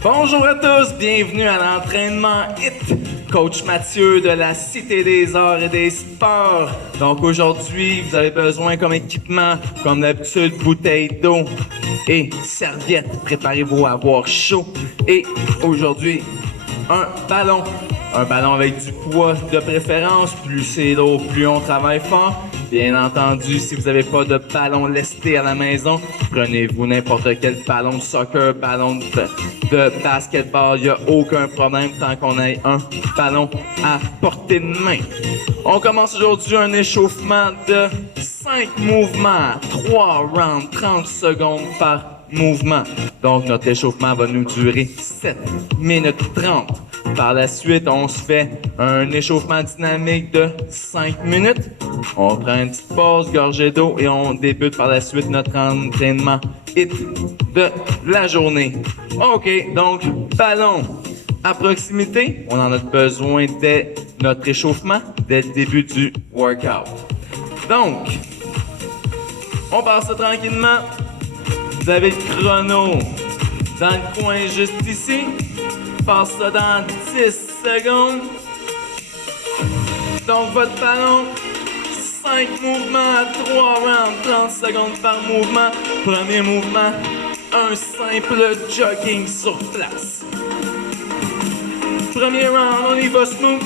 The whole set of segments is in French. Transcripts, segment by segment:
Bonjour à tous, bienvenue à l'entraînement HIT. Coach Mathieu de la Cité des Arts et des Sports. Donc aujourd'hui, vous avez besoin comme équipement, comme d'habitude, bouteille d'eau et serviette. Préparez-vous à avoir chaud. Et aujourd'hui, un ballon. Un ballon avec du poids de préférence. Plus c'est lourd, plus on travaille fort. Bien entendu, si vous n'avez pas de ballon lesté à la maison, prenez-vous n'importe quel ballon de soccer, ballon de basketball. Il n'y a aucun problème tant qu'on ait un ballon à portée de main. On commence aujourd'hui un échauffement de 5 mouvements, 3 rounds, 30 secondes par mouvement. Donc, notre échauffement va nous durer 7 minutes 30. Par la suite, on se fait un échauffement dynamique de 5 minutes. On prend une petite pause, gorgée d'eau et on débute par la suite notre entraînement HIT de la journée. OK, donc ballon à proximité. On en a besoin dès notre échauffement, dès le début du workout. Donc, on passe ça tranquillement. Vous avez le chrono dans le coin juste ici. Passe ça dans 10 secondes. Donc, votre ballon, 5 mouvements, 3 rounds, 30 secondes par mouvement. Premier mouvement, un simple jogging sur place. Premier round, on y va smooth.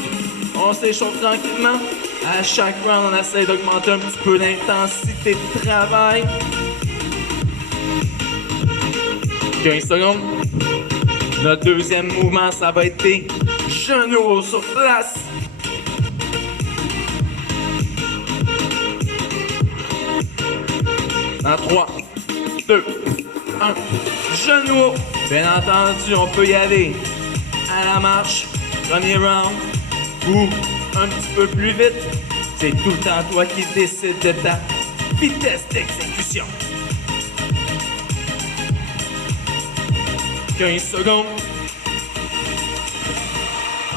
On s'échauffe tranquillement. À chaque round, on essaie d'augmenter un petit peu l'intensité de travail. 15 secondes. Notre deuxième mouvement, ça va être des genoux sur place. Dans 3, 2, 1. Genoux. Bien entendu, on peut y aller à la marche. Premier round. Ou un petit peu plus vite. C'est tout le temps toi qui décides de ta vitesse d'exécution. 15 secondes.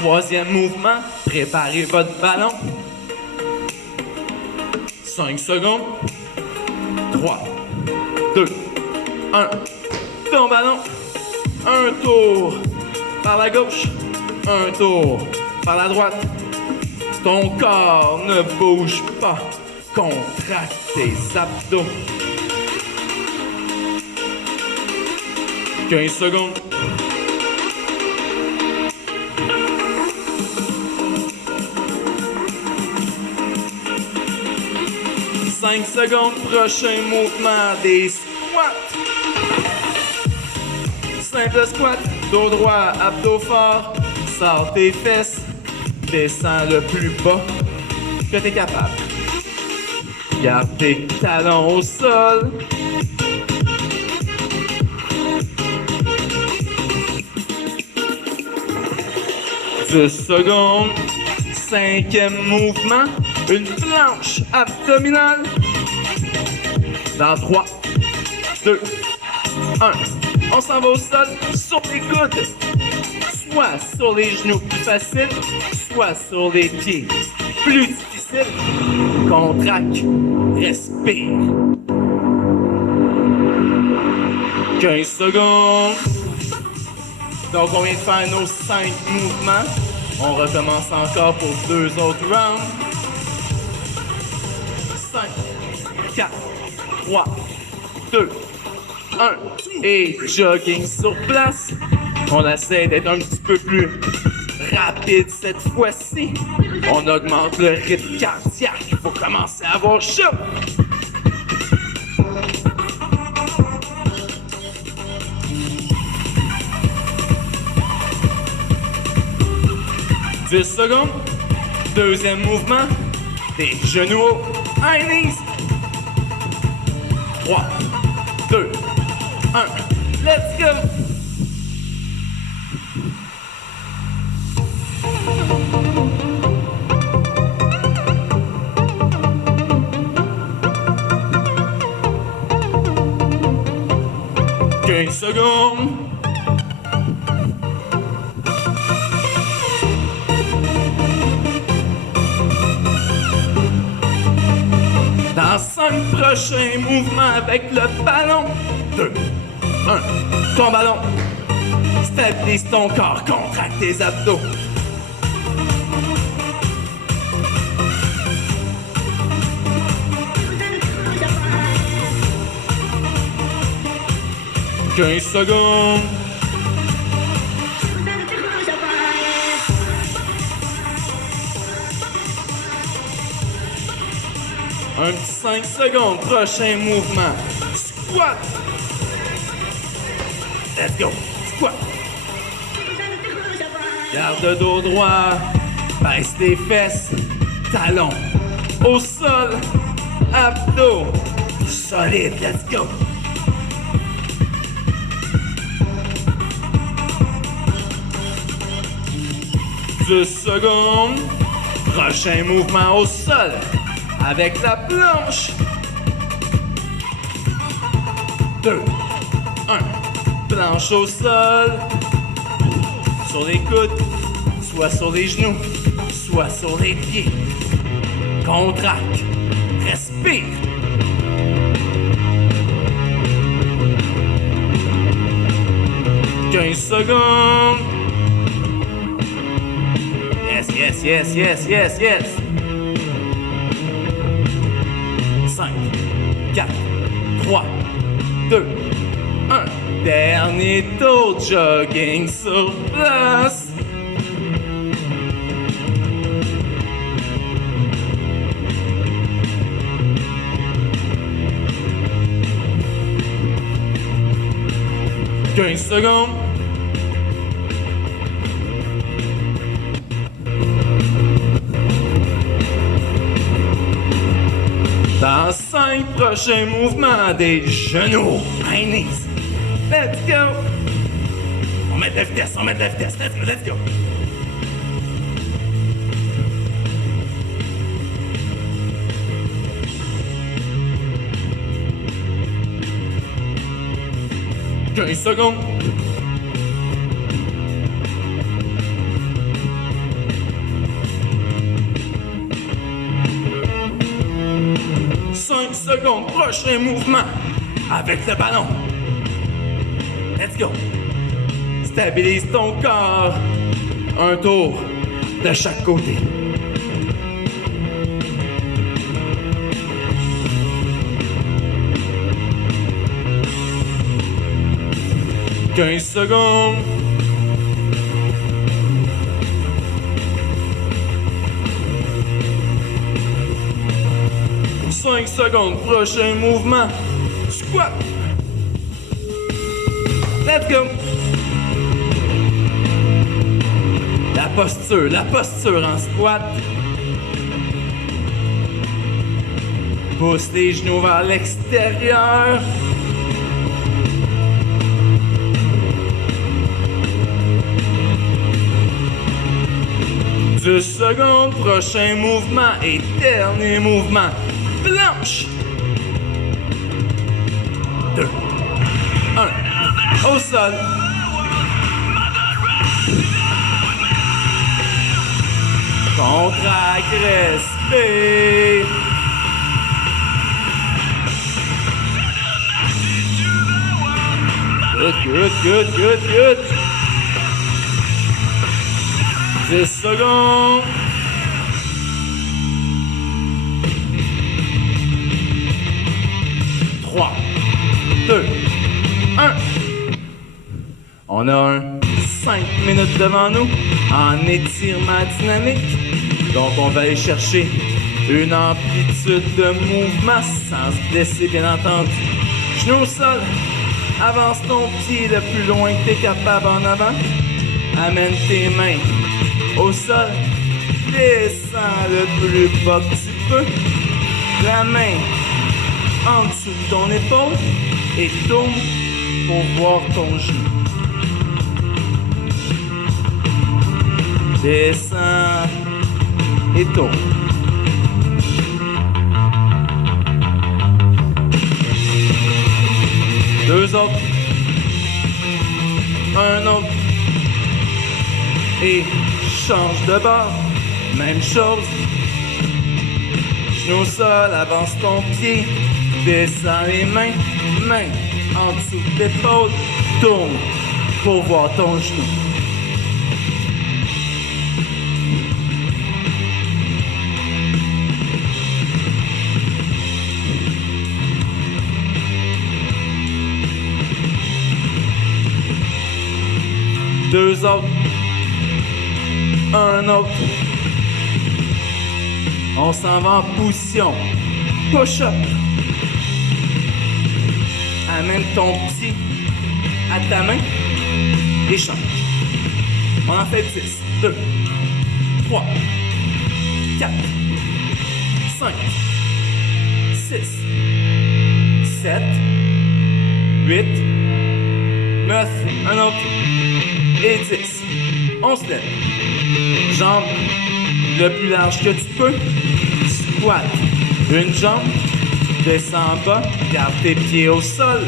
Troisième mouvement, préparez votre ballon. 5 secondes. 3, 2, 1. Ton ballon. Un tour par la gauche. Un tour par la droite. Ton corps ne bouge pas. Contracte tes abdos. 15 secondes. Cinq secondes. Prochain mouvement des squats. Simple squat. Dos droit, abdos fort. Sors tes fesses. Descends le plus bas que tu es capable. Garde tes talons au sol. 10 secondes. Cinquième mouvement. Une planche abdominale. Dans 3, 2, 1. On s'en va au sol sur les coudes. Soit sur les genoux plus facile, soit sur les pieds plus difficile. Contracte. Respire. 15 secondes. Donc, on vient de faire nos 5 mouvements. On recommence encore pour 2 autres rounds. 5, 4, 3, 2, 1. Et jogging sur place. On essaie d'être un petit peu plus rapide cette fois-ci. On augmente le rythme cardiaque pour commencer à avoir chaud. 10 secondes. Deuxième mouvement. Des genoux. High knees. 3, 2, 1. Let's go! Secondes. Dans 5 prochains mouvements avec le ballon. 2, 1. Ton ballon. Stabilise ton corps, contracte tes abdos. « 15 secondes. Un petit 5 secondes. Prochain mouvement. Squat. Let's go. Squat. Garde le dos droit. Baisse les fesses. Talons. Au sol. Abdos. Solide. Let's go. 10 secondes. Prochain mouvement au sol. Avec la planche. 2, 1. Planche au sol. Sur les coudes. Soit sur les genoux. Soit sur les pieds. Contracte. Respire. « 15 secondes. Yes, yes, yes, yes, yes. 5, 4, 3, 2, 1. Dernier tour, jogging sur place. « 15 secondes. » Dans 5 prochains mouvements, des genoux. High knees. Let's go. On met de la vitesse, on met de la vitesse. Let's go, let's go. « 15 secondes. » 5 secondes, prochain mouvement avec le ballon. Let's go. Stabilise ton corps. Un tour de chaque côté. « 15 secondes. » 5 secondes, prochain mouvement. Squat. Let's go. La posture en squat. Pousse les genoux vers l'extérieur. « 10 secondes, prochain mouvement et dernier mouvement. Planche. 2, 1. Au sol. Contracte, respire. Good. 10 secondes. « 3, 2, 1. » On a un 5 minutes devant nous en étirement dynamique. Donc, on va aller chercher une amplitude de mouvement sans se blesser, bien entendu. Genou au sol. Avance ton pied le plus loin que tu es capable en avant. Amène tes mains au sol. Descends le plus bas que tu peux. La main en dessous de ton épaule et tourne pour voir ton genou. Descends et tourne. Deux autres. Un autre. Et change de bord. Même chose. Genou au sol, avance ton pied. Descends les mains. Mains en dessous de l'épaule. Tourne pour voir ton genou. Deux autres. Un autre. On s'en va en position. Push-up. Amène ton pied à ta main et change. On en fait 10. 2, 3, 4, 5, 6, 7, 8, 9, un autre, et 10. On se lève. Jambes le plus large que tu peux. Squat. Une jambe. Descends en bas. Garde tes pieds au sol.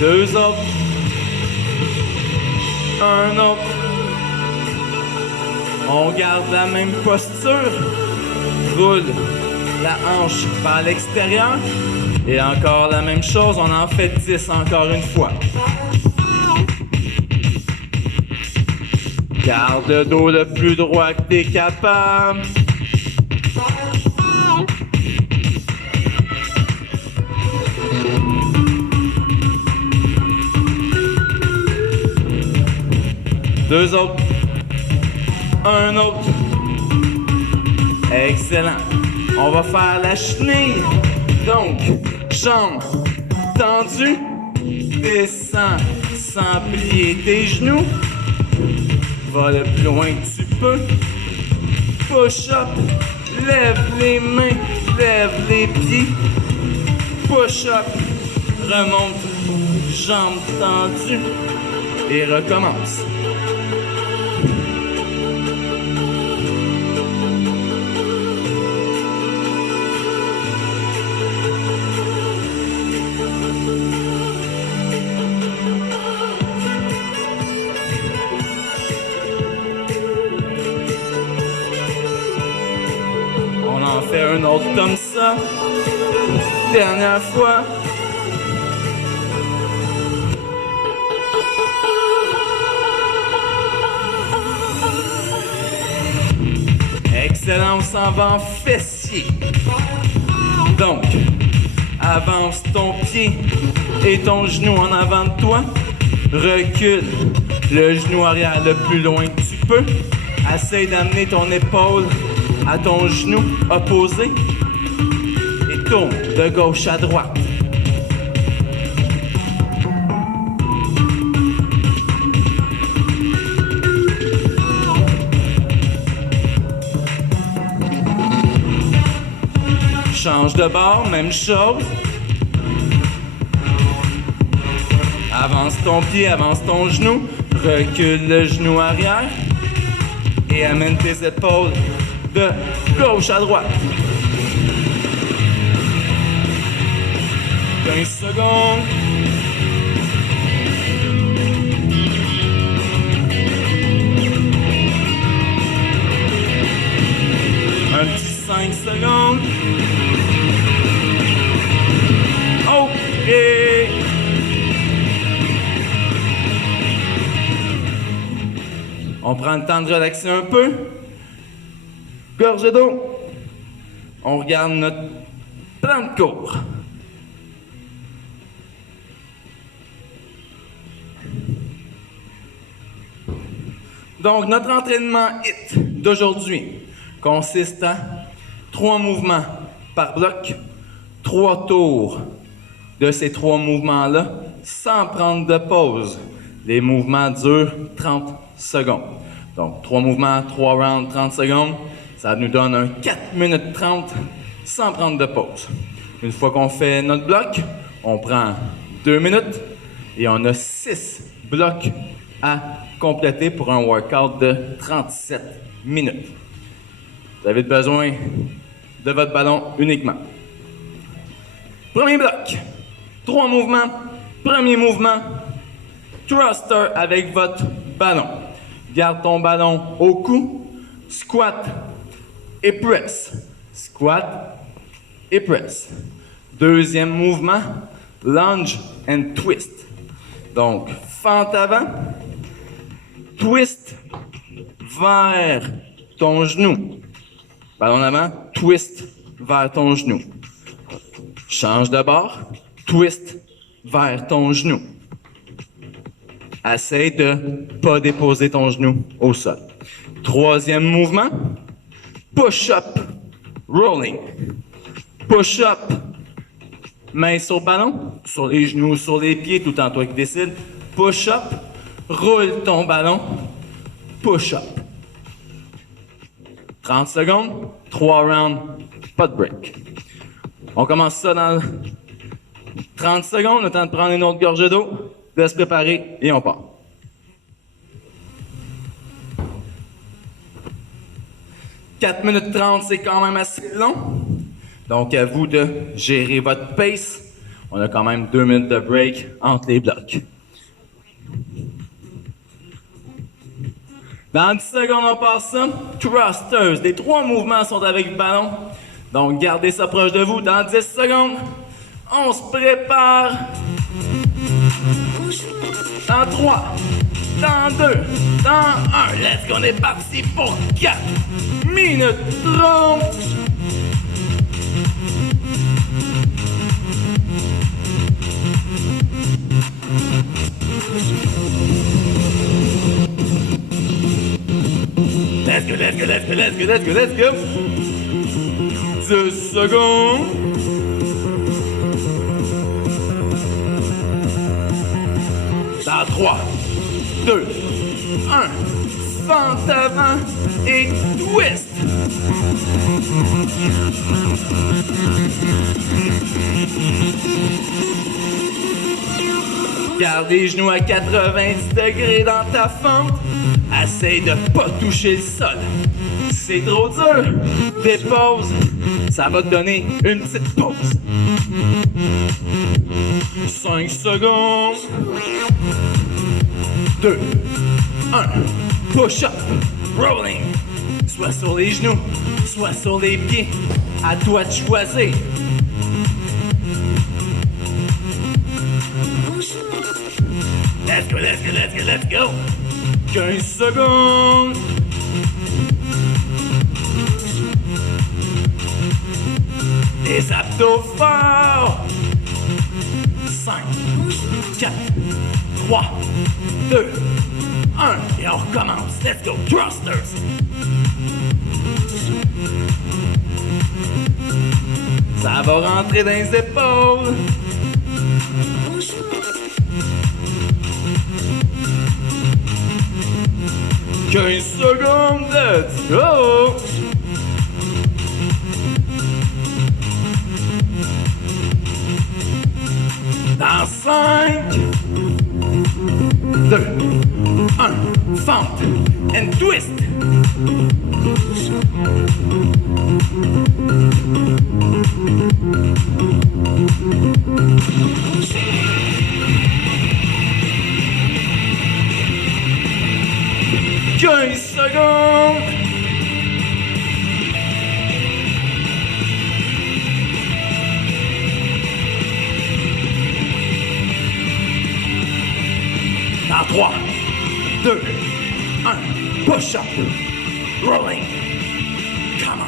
Deux autres. Un autre. On garde la même posture. Roule la hanche vers l'extérieur. Et encore la même chose, on en fait 10 encore une fois. Garde le dos le plus droit que t'es capable. Deux autres. Un autre. Excellent. On va faire la chenille. Donc, jambes tendues. Descends sans plier tes genoux. Va le plus loin que tu peux. Push up. Lève les mains. Lève les pieds. Push up. Remonte. Jambes tendues. Et recommence. On en fait un autre comme ça. Dernière fois. Excellent, on s'en va en fessier. Donc, avance ton pied et ton genou en avant de toi. Recule le genou arrière le plus loin que tu peux. Essaye d'amener ton épaule à ton genou opposé. Et tourne de gauche à droite. Change de bord, même chose. Avance ton pied, avance ton genou. Recule le genou arrière. Et amène tes épaules de gauche à droite. 15 secondes. Un petit 5 secondes. OK. On prend le temps de relaxer un peu. Gorge d'eau. On regarde notre plan de cours. Donc, notre entraînement HIIT d'aujourd'hui consiste à 3 mouvements par bloc, 3 tours de ces 3 mouvements-là, sans prendre de pause. Les mouvements durent 30 secondes. Donc, 3 mouvements, 3 rounds, 30 secondes. Ça nous donne un 4 minutes 30 sans prendre de pause. Une fois qu'on fait notre bloc, on prend 2 minutes et on a 6 blocs à compléter pour un workout de 37 minutes. Vous avez besoin de votre ballon uniquement. Premier bloc. 3 mouvements. Premier mouvement, thruster avec votre ballon. Garde ton ballon au cou, squat et press. Squat et press. Deuxième mouvement, lunge and twist. Donc, fente avant, twist vers ton genou. Ballon avant, twist vers ton genou. Change de bord, twist vers ton genou. Essaye de pas déposer ton genou au sol. Troisième mouvement, push-up, rolling. Push-up, main sur le ballon, sur les genoux, sur les pieds, tout en toi qui décide. Push-up, roule ton ballon, push-up. 30 secondes, 3 rounds, pas de break. On commence ça dans 30 secondes, le temps de prendre une autre gorgée d'eau, de se préparer et on part. « 4 minutes 30, c'est quand même assez long. Donc, à vous de gérer votre pace. On a quand même 2 minutes de break entre les blocs. Dans 10 secondes, on passe ça. Thrusters. Les 3 mouvements sont avec le ballon. Donc, gardez ça proche de vous. Dans 10 secondes, on se prépare. Dans 3, dans 2, dans 1. Let's go, on est parti pour 4 minutes 30. Let's go, let's go, let's go, let's go, let's go, let's go. 10 secondes. Dans 3, 2, 1. Fente avant et twist. Garde les genoux à 90 degrés dans ta fente. Essaye de pas toucher le sol. Si c'est trop dur, dépose. Ça va te donner une petite pause. 5 secondes. 2, 1. Push-up, rolling. Soit sur les genoux, soit sur les pieds. À toi de choisir. Let's go, let's go, let's go, let's go. 15 secondes. Les abdos forts. 5, 4, 3, 2, 1. Et on recommence. Let's go, thrusters. Ça va rentrer dans les épaules. 15 secondes, let's go! Dans 5, 2, 1, fente and twist. Une seconde. Dans 3, 2, 1, push up, rolling, come on.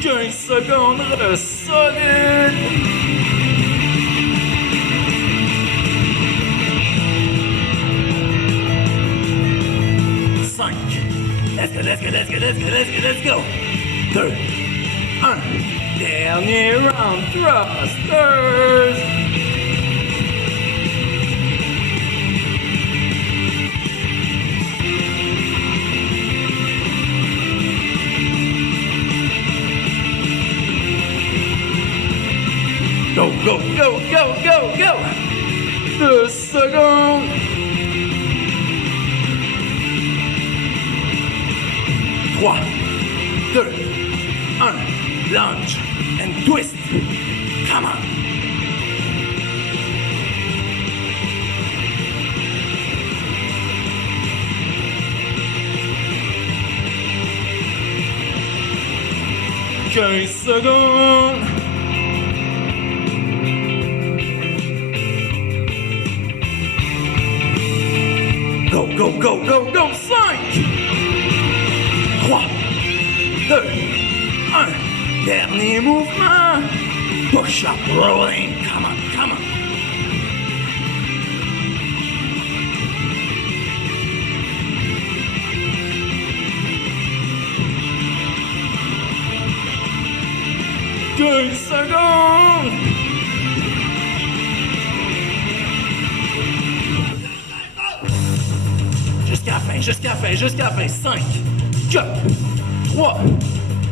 Une seconde, solide. Cinq. Let's go, let's go, let's go, let's go, let's go, let's go. 2, 1. Dernier round, thrusters. Go, go, go, go, go, go! 2 secondes! 3, 2, 1. Lunge and twist. Come on. Quinze secondes. Go, go, go, go, go. 5, 3, 2, 1. Dernier mouvement. Push up, rolling. Come on, come on. Deux secondes. Jusqu'à la fin, jusqu'à la fin, jusqu'à la fin. 5, 4, 3,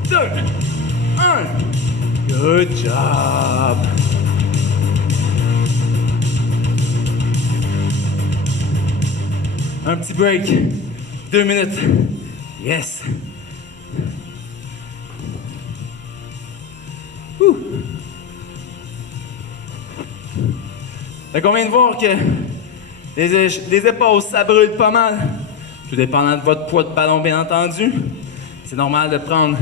2, 1. Good job. Un petit break. 2 minutes. Yes. Fait qu'on vient de voir que les épaules, ça brûle pas mal. Tout dépendant de votre poids de ballon, bien entendu. C'est normal de prendre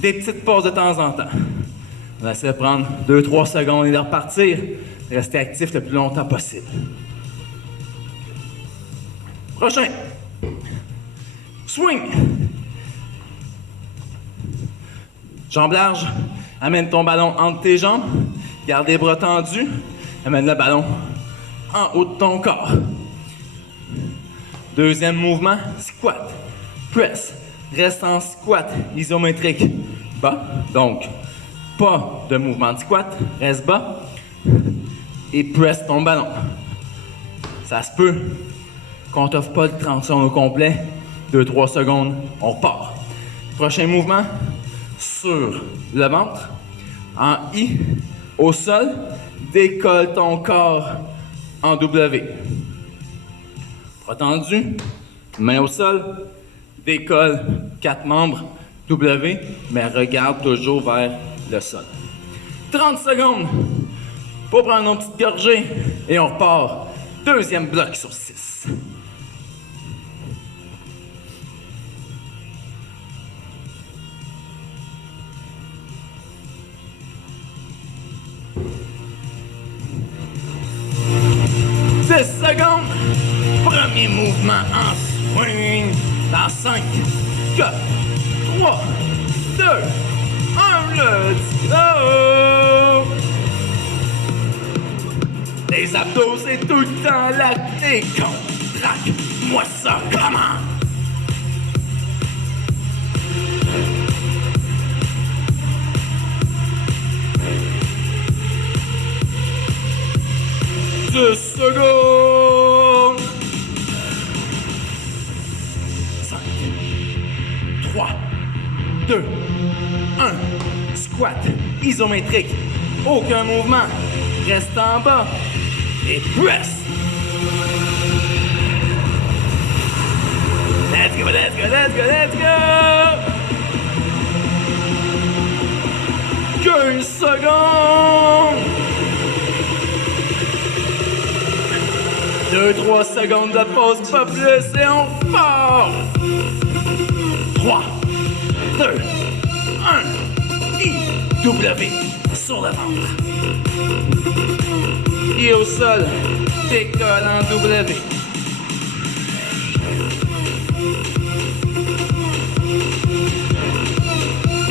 des petites pauses de temps en temps. On va essayer de prendre 2-3 secondes et de repartir. Rester actif le plus longtemps possible. Prochain. Swing. Jambes larges. Amène ton ballon entre tes jambes. Garde les bras tendus. Amène le ballon en haut de ton corps. Deuxième mouvement, squat. Press. Reste en squat isométrique bas. Donc, pas de mouvement de squat. Reste bas. Et press ton ballon. Ça se peut qu'on t'offre pas de 30 secondes au complet. 2-3 secondes, on repart. Prochain mouvement, sur le ventre. En I, au sol. Décolle ton corps en W. Bras tendu, main au sol, décolle 4 membres W, mais regarde toujours vers le sol. 30 secondes pour prendre nos petites gorgées et on repart. Deuxième bloc sur 6. Secondes. Premier mouvement en swing. Dans 5, 4, 3, 2, 1. Let's go! Les abdos, c'est tout le temps là. Décontracte-moi ça, comment? Secondes. 5, 3, 2, 1. Squat isométrique. Aucun mouvement. Reste en bas. Et press. Let's go, let's go, let's go, let's go. 15 secondes. 2-3 secondes de pause, pas plus, et on part! 3, 2, 1, I, W, sur le ventre. Et au sol, décolle en W.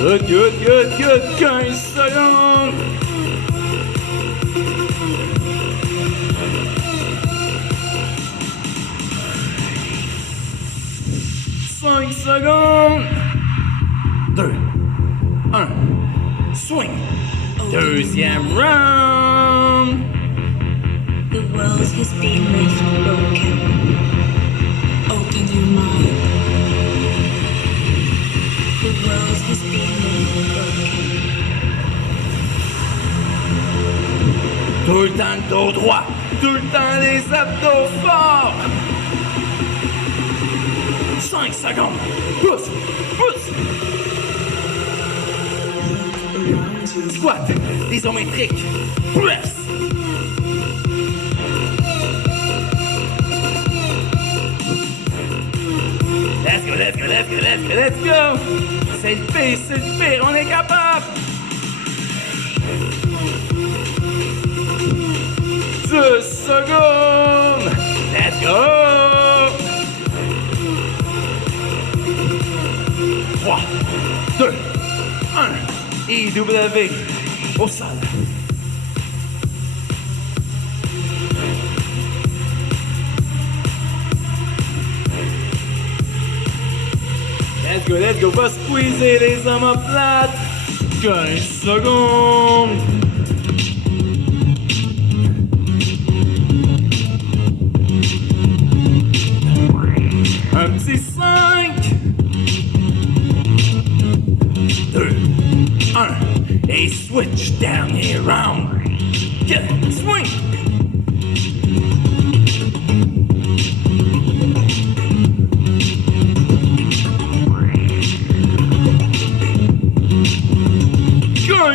Good, good, good, good, 15 secondes. 5 secondes. 2, 1. Swing. Deuxième round. The world has been left broken. Open your mind. The world has been left broken. Tout le temps le dos droit. Tout le temps les abdos forts. 5 secondes. Pousse, pousse. Squat, isométrique, press. Let's go, let's go, let's go, let's go, let's go. C'est le pire, on est capable. 10 secondes. Let's go. 3, 2, 1. IW au sol. Let's go, va squeezer les omoplates. 15 secondes. Un petit 5. 2, 1. Et switch, dernier round. Get it, swing.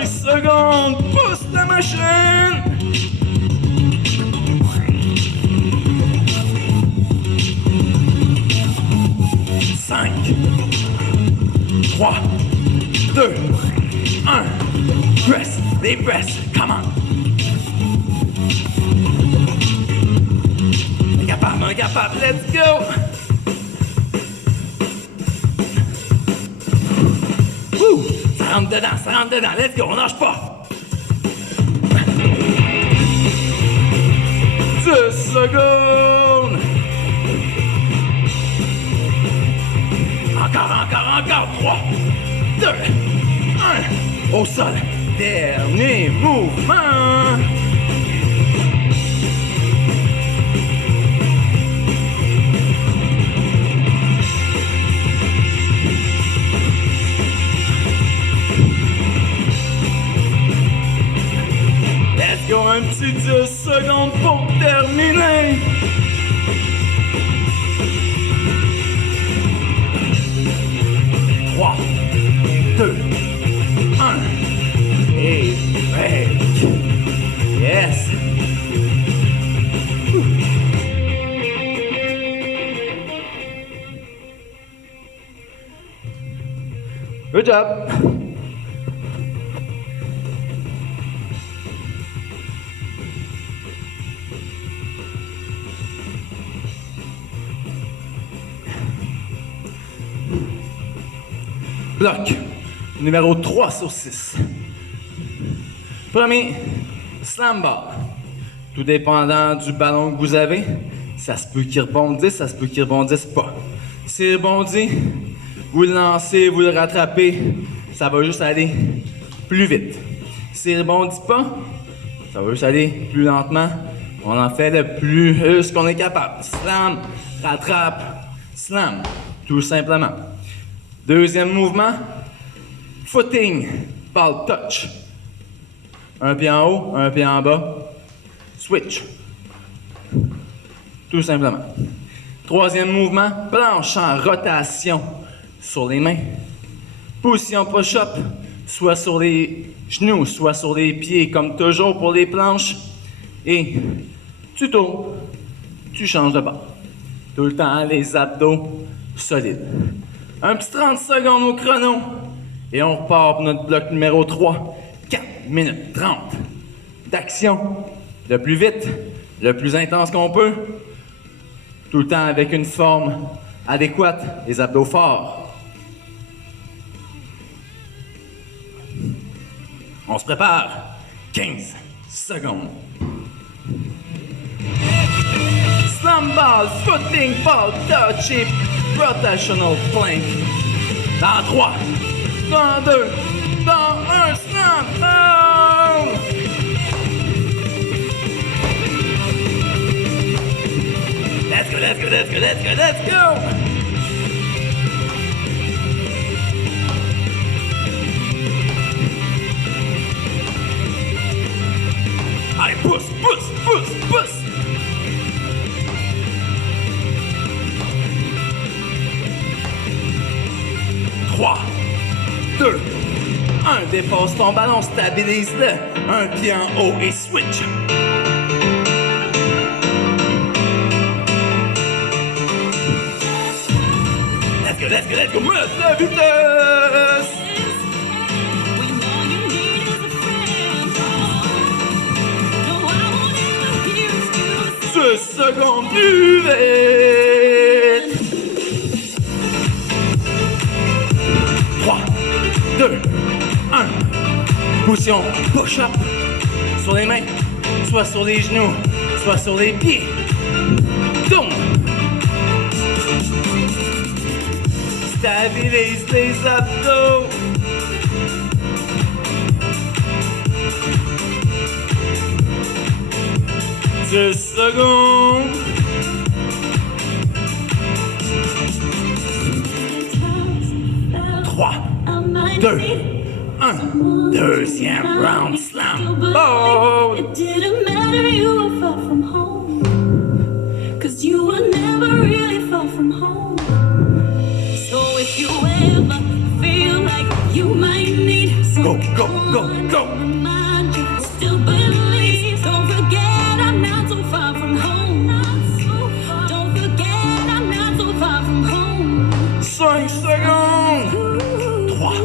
Seconde, pousse la machine. 5, 3, 2, 1. Press, les press, come on. On est capable, let's go. Woo! Ça rentre dedans, let's go, on lâche pas. 10 secondes. Encore. 3, 2, 1. Au sol. Dernier mouvement. Let's go, un petit 10 secondes pour terminer. Trois, 2, 1. Et break. Yes. Good job. Bloc numéro 3 sur 6. Premier, slam ball. Tout dépendant du ballon que vous avez, ça se peut qu'il rebondisse, ça se peut qu'il rebondisse pas. S'il rebondit, vous le lancez, vous le rattrapez, ça va juste aller plus vite. S'il rebondit pas, ça va juste aller plus lentement. On en fait le plus qu'on est capable. Slam, rattrape, slam, tout simplement. Deuxième mouvement, footing, ball touch. Un pied en haut, un pied en bas, switch. Tout simplement. Troisième mouvement, planche en rotation sur les mains. Position push-up, soit sur les genoux, soit sur les pieds, comme toujours pour les planches. Et tu tournes, tu changes de bord. Tout le temps, les abdos solides. Un petit 30 secondes au chrono. Et on repart pour notre bloc numéro 3. 4 minutes 30 d'action. Le plus vite, le plus intense qu'on peut. Tout le temps avec une forme adéquate, les abdos forts. On se prépare. 15 secondes. Slam ball, footing ball, touch et rotational plank. Dans 3, dans 2, dans 1, slam ball! Let's go, let's go, let's go, let's go, let's go! Allez, pousse, pousse, pousse, pousse! 3, Dépose ton ballon, stabilise-le. Un pied en haut et switch. Let's go, monte la vitesse! When all you need is a friend. No, I won't ever hear excuses. 10 secondes plus vite! 3, 2, 1. Position push-up. Sur les mains, soit sur les genoux, soit sur les pieds. Tourne! Stabilise les abdos. Deux secondes. 3, 2, 1. Deuxième round slam. Oh! It didn't matter, you were far from home. 'Cause you were never really far from home. So if you ever feel like you might need Go, someone go, go, go. to remind you, still believe. Don't forget I'm not so far from home. Don't forget I'm not so far from home. 5 secondes. 3,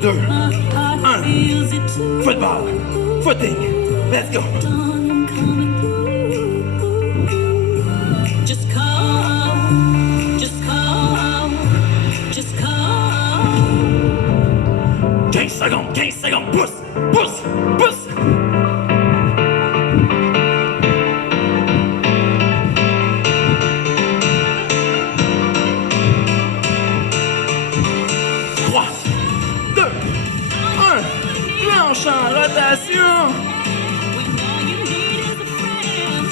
2, My heart 1. feels it too. Football. Footing. Let's go. Dawn coming through. Just call. Just call. Just call. 15 secondes. 15 secondes. Pousse. Pousse. Pousse. Trois, deux, un. Planche en rotation. When all you need is a friend.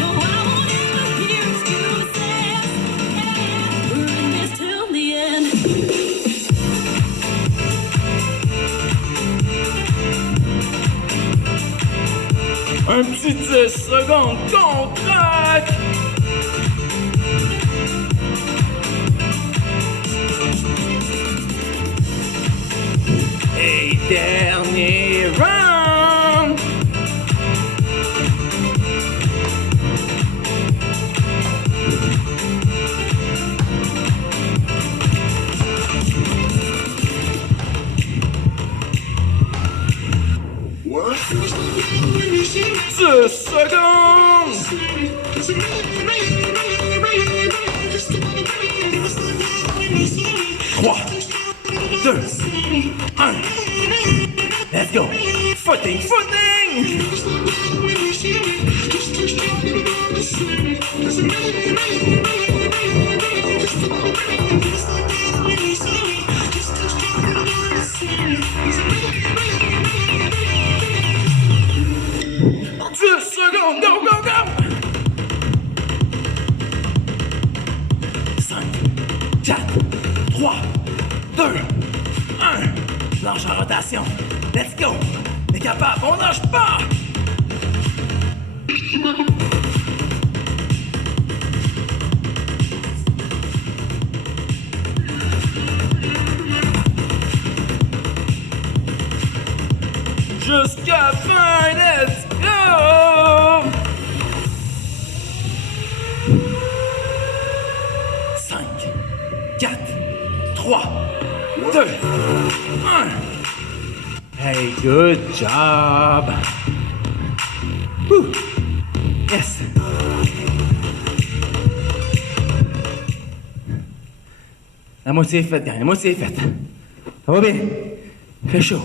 No, I won't ever hear excuses. We're in this till the end. Un petit 10 secondes. Contre-attaque. Et dernier round. What? 10 secondes. 3, 2, 1. Let's go. Footing, footing. Secondes, go, go, go! 5, 4, 3, 2, 1. Lâche en rotation. Let's go! T'es capable, on lâche pas! Jusqu'à fin, let's go! 5, 4, 3, 2, 1. Hey, good job! Whew. Yes! La moitié est faite, gang. La moitié est faite. Ça va bien? Il fait chaud.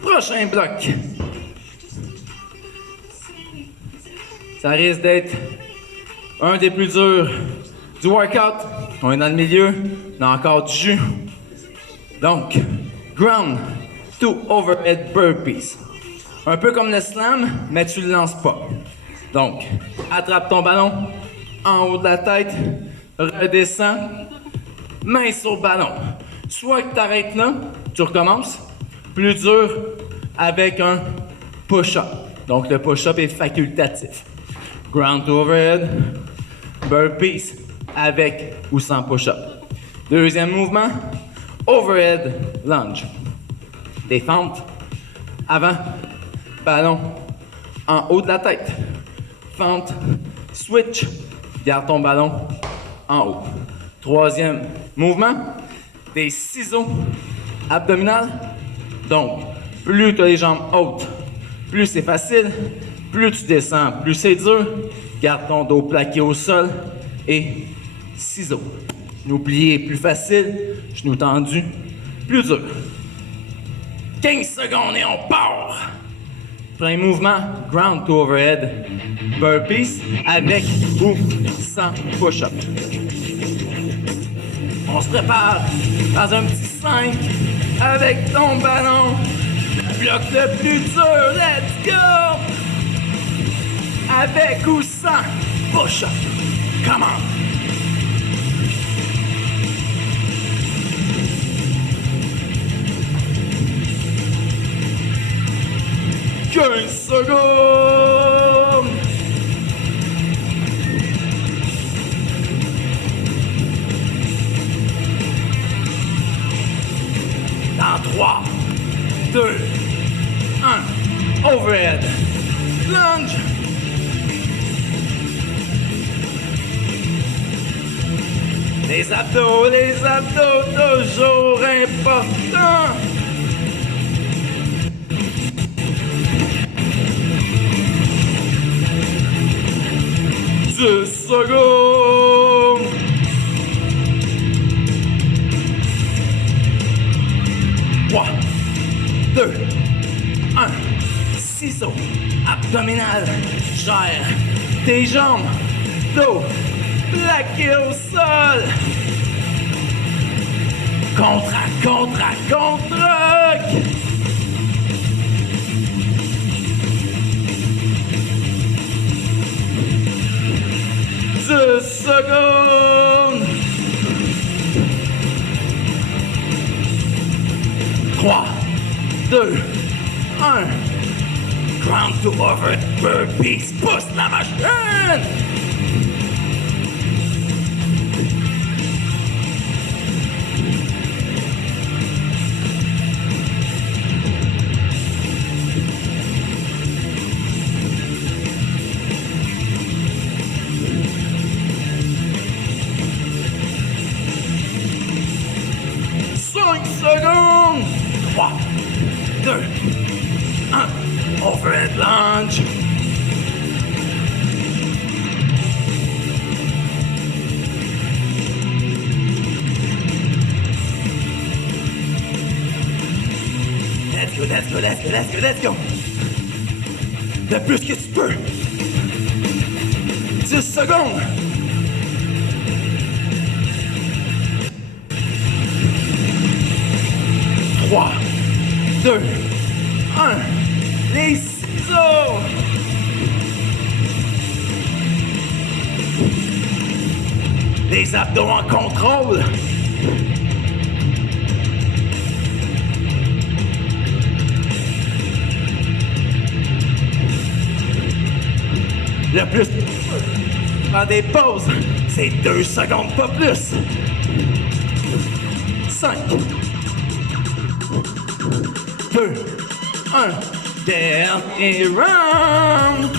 Prochain bloc. Ça risque d'être un des plus durs du workout. On est dans le milieu, on a encore du jus. Donc, ground to overhead burpees. Un peu comme le slam, mais tu le lances pas. Donc, attrape ton ballon en haut de la tête, redescends, main sur le ballon. Soit que tu arrêtes là, tu recommences. Plus dur, avec un push-up. Donc, le push-up est facultatif. Ground to overhead, burpees avec ou sans push-up. Deuxième mouvement, overhead lunge. Des fentes avant, ballon en haut de la tête. Fente, switch, garde ton ballon en haut. Troisième mouvement, des ciseaux abdominales. Donc, plus tu as les jambes hautes, plus c'est facile, plus tu descends, plus c'est dur. Garde ton dos plaqué au sol et ciseaux. Genou plié, plus facile, genou tendu, plus dur. 15 secondes et on part! Premier mouvement, ground to overhead, burpees avec ou sans push-up. On se prépare dans un petit 5 avec ton ballon. Bloc le plus dur, let's go! Avec ou sans push-up. Come on! 15 secondes! Dans 3, 2, 1, overhead, lunge! Les abdos, toujours importants! 10 secondes! Trois, 2, 1, ciseaux, abdominal, gère tes jambes, dos, plaqué au sol. Contre. 10 secondes. 3, 2, 1. Ground to over burpees. Pousse la machine. Secondes. 3, 2, 1. Overhead lunge. Let's go. Le plus que tu peux. 10 secondes. 3, 2, 1. Les ciseaux. Les abdos en contrôle. Le plus. Prends des pauses. C'est 2 secondes, pas plus. 5. 2, 1, dernier round!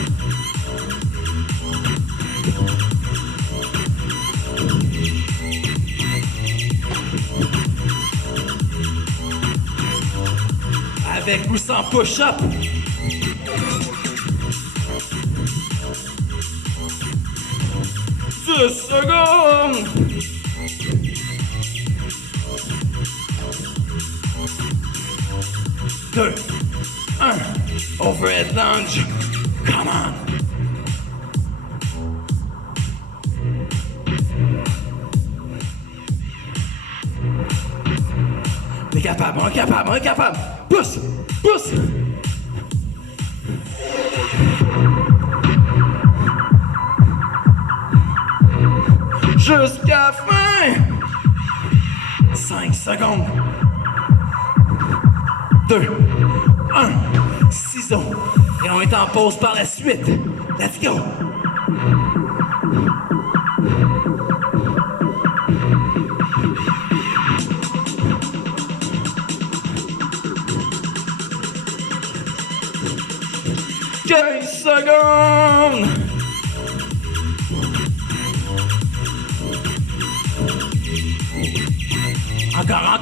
Avec ou sans push-up? Secondes! 2, 1, overhead lunge, come on! On est capable! Pousse! Jusqu'à fin! 5 secondes! 2, 1, ciseaux. Et on est en pause par la suite. Let's go! Quinze secondes! Encore!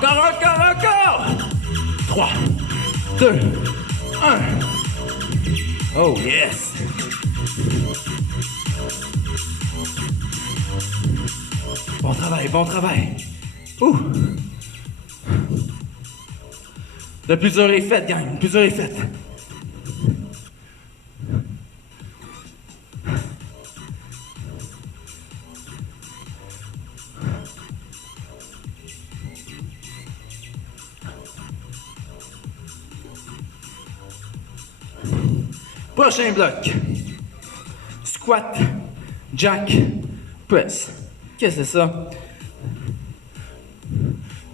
3, 2, 1. Oh yes! Bon travail. Ouh! Le plus dur est fait, gang. Le plus dur est fait. Prochain bloc. Squat, jack, press. Qu'est-ce que c'est ça?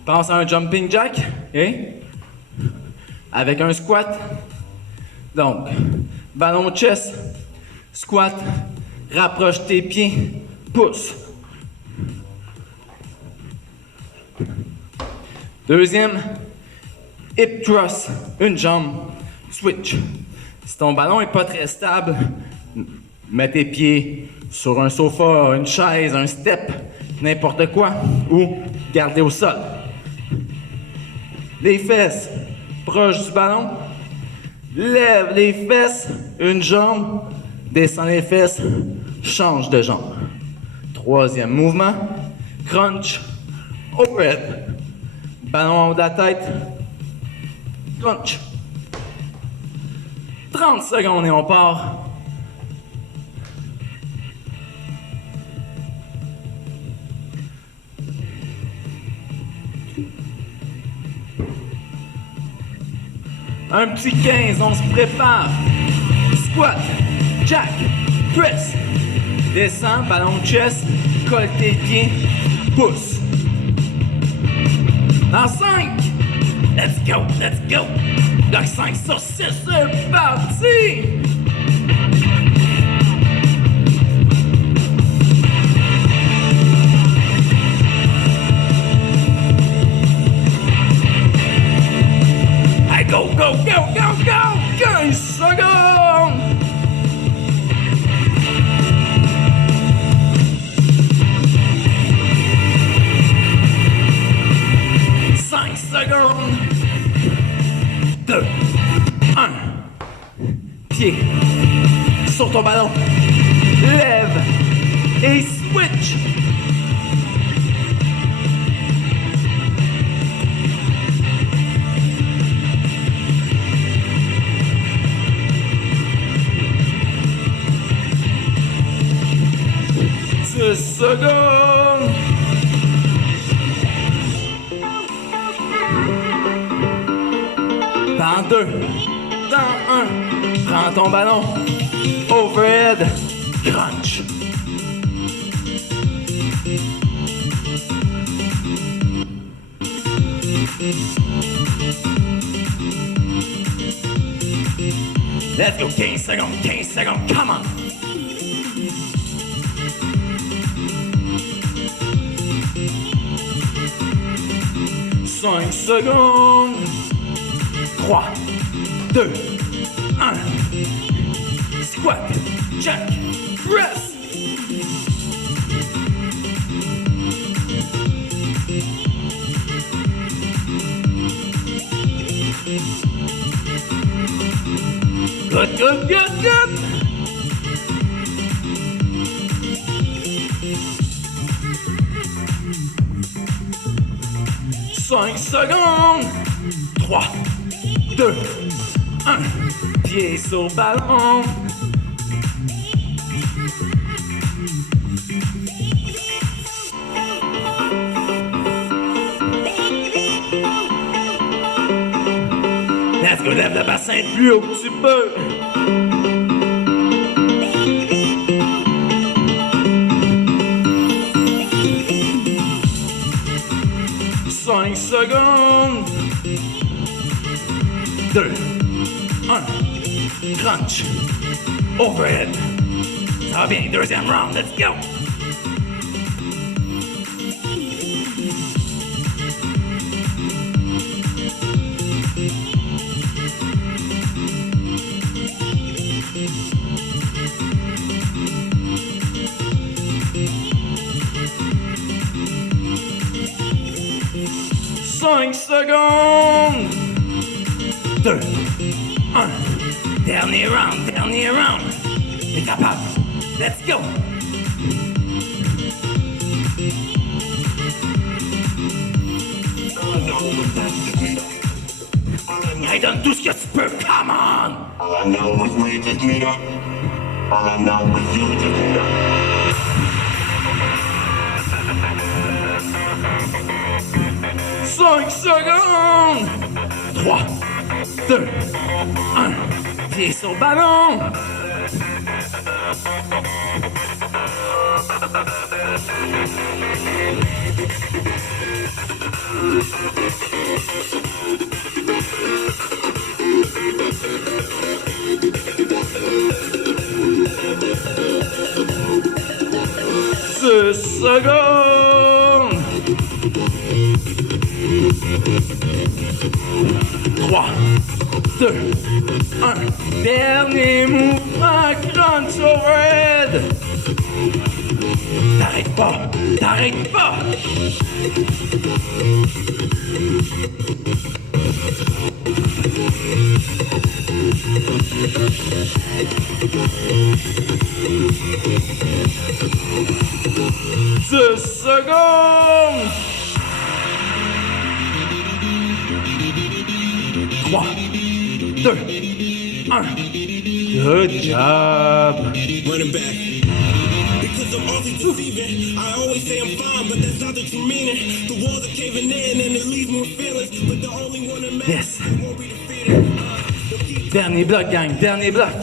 Pense à un jumping jack, et avec un squat. Donc, ballon chest, squat, rapproche tes pieds, pousse. Deuxième, hip thrust, une jambe, switch. Si ton ballon n'est pas très stable, mets tes pieds sur un sofa, une chaise, un step, n'importe quoi, ou garde-les au sol. Les fesses proches du ballon. Lève les fesses, une jambe, descends les fesses, change de jambe. Troisième mouvement, crunch, overhead. Ballon en haut de la tête, crunch. 30 secondes et on part. Un petit 15, on se prépare. Squat, jack, press. Descends, ballon chest, colle tes pieds, pousse. Dans 5. Let's go. Bloc 5 sur 6, c'est parti! Hey, go! 15 secondes! Cinq secondes! 2, 1. Pied sur ton ballon. Lève et switch. Secondes. Dans 2, dans 1, prends ton ballon, overhead, crunch. Let's go, 15 secondes, come on. Cinq secondes. 3, 2, 1. Squat, jack, press. Good. 5 secondes. 3, 2, 1. Pied sur le ballon. Let's go, lève le bassin plus haut que tu peux. Cinq secondes. 2, 1. Crunch. Overhead. Ça va bien. Deuxième round. Let's go. Cinq secondes. 2, 1. Dernier round, dernier round. T'es capable. Let's go. Hey, donne tout ce que tu peux, come on! All I know is we just meet up. All I know is you just meet up. 5 secondes! 3, 2, 1. Pied sur le ballon! Secondes. 3, 2, 1. Dernier mouvement, crunch overhead. T'arrêtes pas, t'arrêtes pas. Secondes. 3, 2, 1. Good job. Running back. Because I'm always deceiving. I always say I'm fine, but that's not the true meaning. The walls are caving in and it leaves me with feelings. But the only one that matters Yes. won't be defeated. Dernier bloc, gang. Dernier bloc. I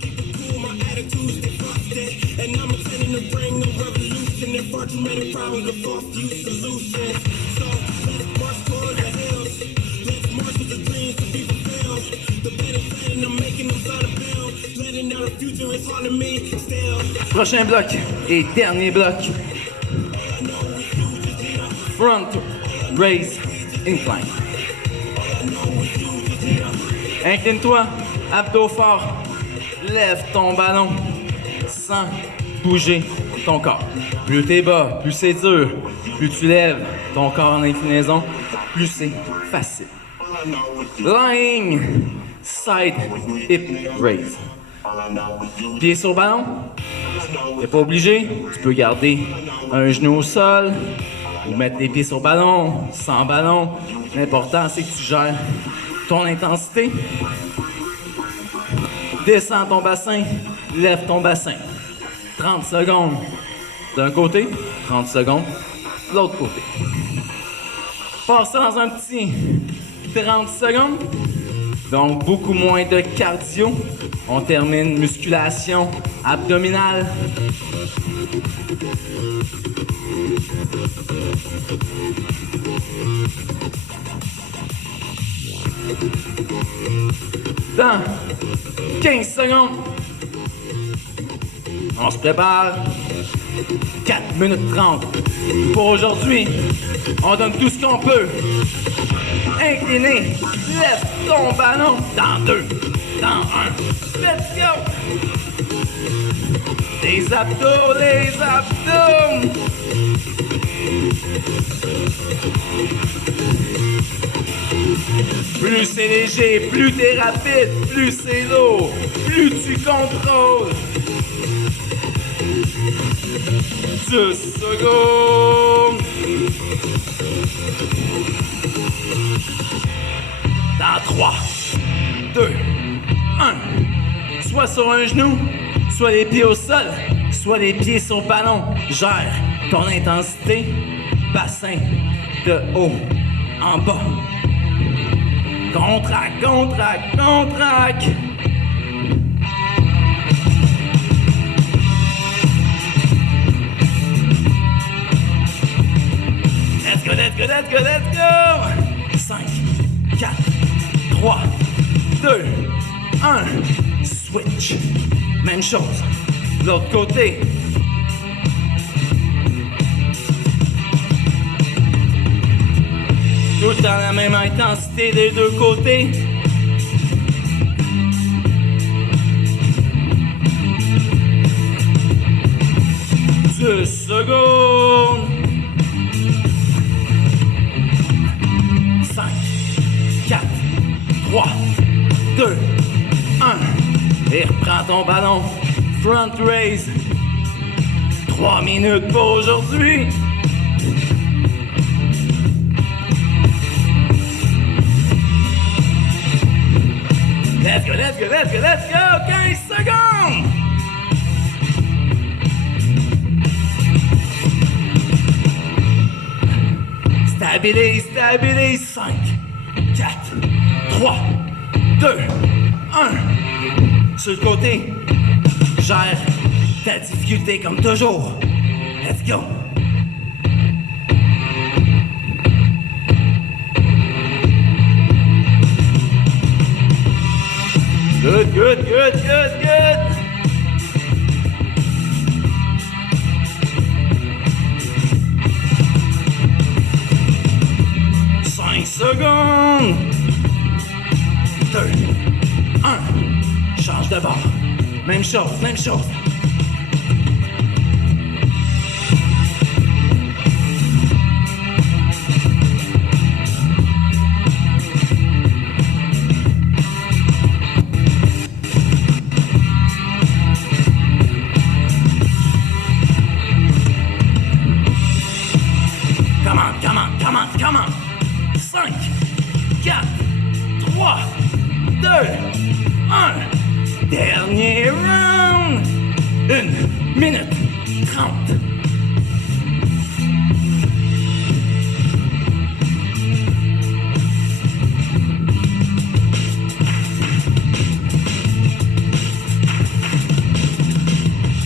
keep it cool, my attitude stay frosted. And I'm intending to bring a revolution. If far too many problems are false use solutions. So let's march toward the hills. Let's march with the dreams to be fulfilled. The better plan I'm making them sign a bill. Letting out the future is haunting me still. Prochain bloc et dernier bloc. Front raise incline. Incline-toi, abdos forts. Lève ton ballon sans bouger ton corps. Plus t'es bas, plus c'est dur. Plus tu lèves ton corps en inclinaison, plus c'est facile. Lying side hip raise. Pied sur le ballon. T'es pas obligé, tu peux garder un genou au sol ou mettre les pieds sur le ballon, sans ballon. L'important, c'est que tu gères ton intensité. Descends ton bassin, lève ton bassin. 30 secondes d'un côté, 30 secondes de l'autre côté. Passe ça dans un petit 30 secondes. Donc, beaucoup moins de cardio. On termine musculation abdominale. Dans 15 secondes, on se prépare. 4 minutes 30 pour aujourd'hui. On donne tout ce qu'on peut. Incliné, lève ton ballon. Dans 2, dans 1. Let's go! Les abdos, les abdos! Plus c'est léger, plus t'es rapide, plus c'est lourd, plus tu contrôles. 10 secondes. Dans 3, 2, 1. Soit sur un genou, soit les pieds au sol, soit les pieds sur le ballon. Gère ton intensité, bassin de haut en bas. Contracte, contracte, contracte. Let's go, let's go, let's go, let's go. 5, 4, 3, 2, 1, switch. Même chose. De l'autre côté. Tout dans la même intensité des deux côtés. Deux secondes. 5, 4, 3, 2, 1. Et reprends ton ballon. Front raise. 3 minutes pour aujourd'hui. Let's go, let's go, let's go, let's go! 15 secondes! Stabilise, stabilise. 5, 4, 3, 2, 1. Sur le côté, gère ta difficulté comme toujours. Let's go! Good, good, good, good, good. Secondes. 2, 1. Change de bord. Même chose, même chose. Come on, come on, come on, come on. 5, 4, 3, 2, 1. Dernier round. 1 minute 30.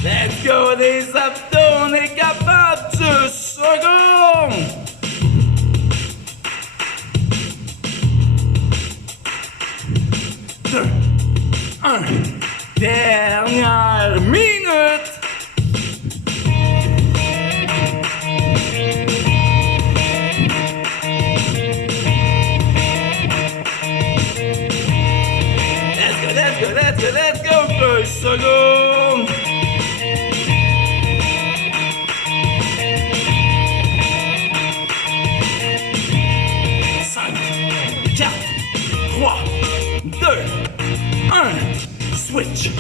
Let's go, des abdos, on est capable. 2 secondes. 2, 1. Dernière minute. Let's go, let's go, let's go, let's go. 2 secondes. 5, 4, 3, 2, 1. Switch.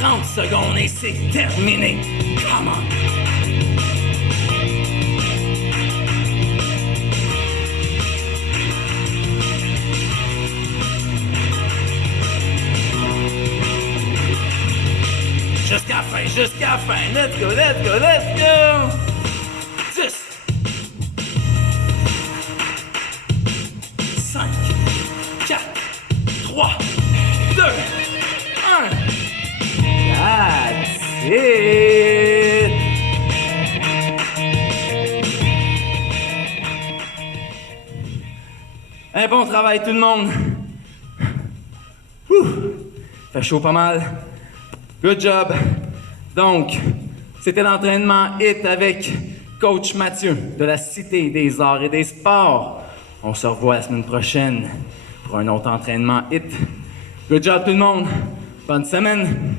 30 secondes et c'est terminé. Come on. Jusqu'à la fin, jusqu'à la fin. Let's go, let's go, let's go. 10, 5, 4, 3, 2, 1. That's it. Un bon travail tout le monde. Ouh. Fait chaud pas mal. Good job. Donc, c'était l'entraînement HIT avec Coach Mathieu de la Cité des Arts et des Sports. On se revoit la semaine prochaine pour un autre entraînement HIT. Good job tout le monde. Bonne semaine.